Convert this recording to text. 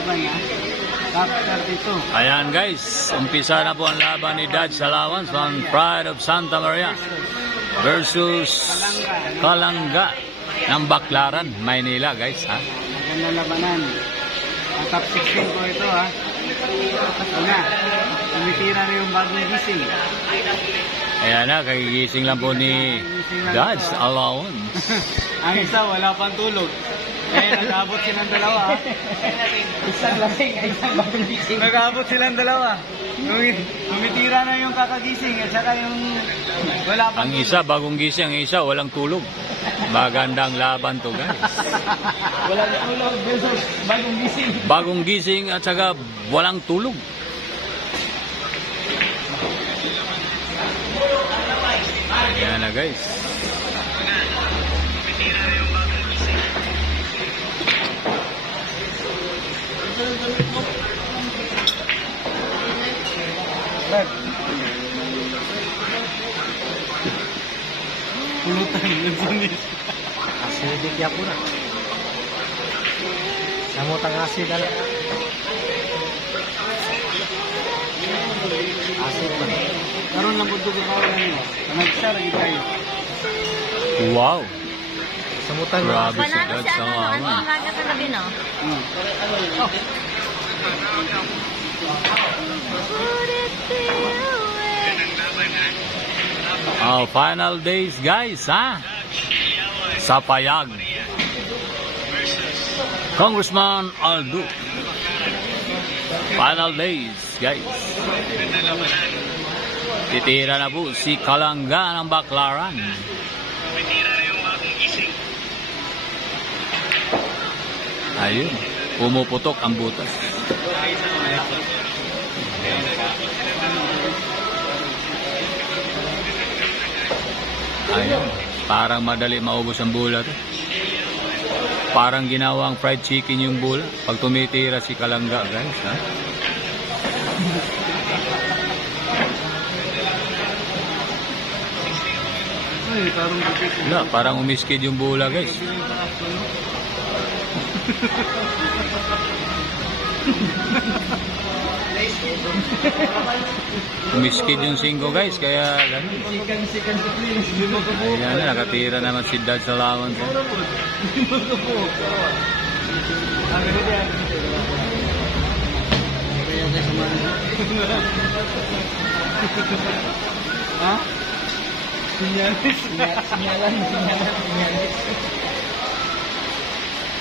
laban ha. Top 32. Ayan guys, umpisa na po ang laban ni Dodge Allowance on Pride of Santa Maria versus Kalangga ng Baclaran, Maynila guys ha. Magandang labanan. Ang top 16 ko ito ha. Ito na. Tumitira na yung bagong gising. Ayan na, kagigising lang po ni Dodge Allowance. Ang isa wala pang tulog. Nag-abot silang dalawa ha. Isang lasing, isang bagong gising. Nag-abot silang dalawa. Tumitira na yung kakagising at saka yung wala pang Ang isa bagong gising, ang isa walang tulog. Magandang laban to guys. Walang tulog versus bagong gising. Bagong gising at saka walang tulog. Ayan na guys. pulutan yung sunis. Acidic ya pura. Samutang asid ala. Asid ba? Karoon lang po ito kawalan nyo. Nagsa lagi tayo. Wow. Samutang Grabe si Panalo Dodge si ano, ano Allowance. ang kagat kagabi, no? Oh, final days guys ha. Sa Payag. Congressman Aldo. Final days guys. Titira na po si Kalangga ng Baclaran. Ayun, pumuputok ang butas. Ayun, parang madali maubos ang bula to. Parang ginawang fried chicken yung bula pag tumitira si Kalangga guys ha. Ay, parang bukit. Wala, parang umiskid yung bula guys. Umiskid yung 5 guys, kaya ganun. sikan si please. Ayan na, nakatira naman si Dodge Allowance. Ha? Sinyalan.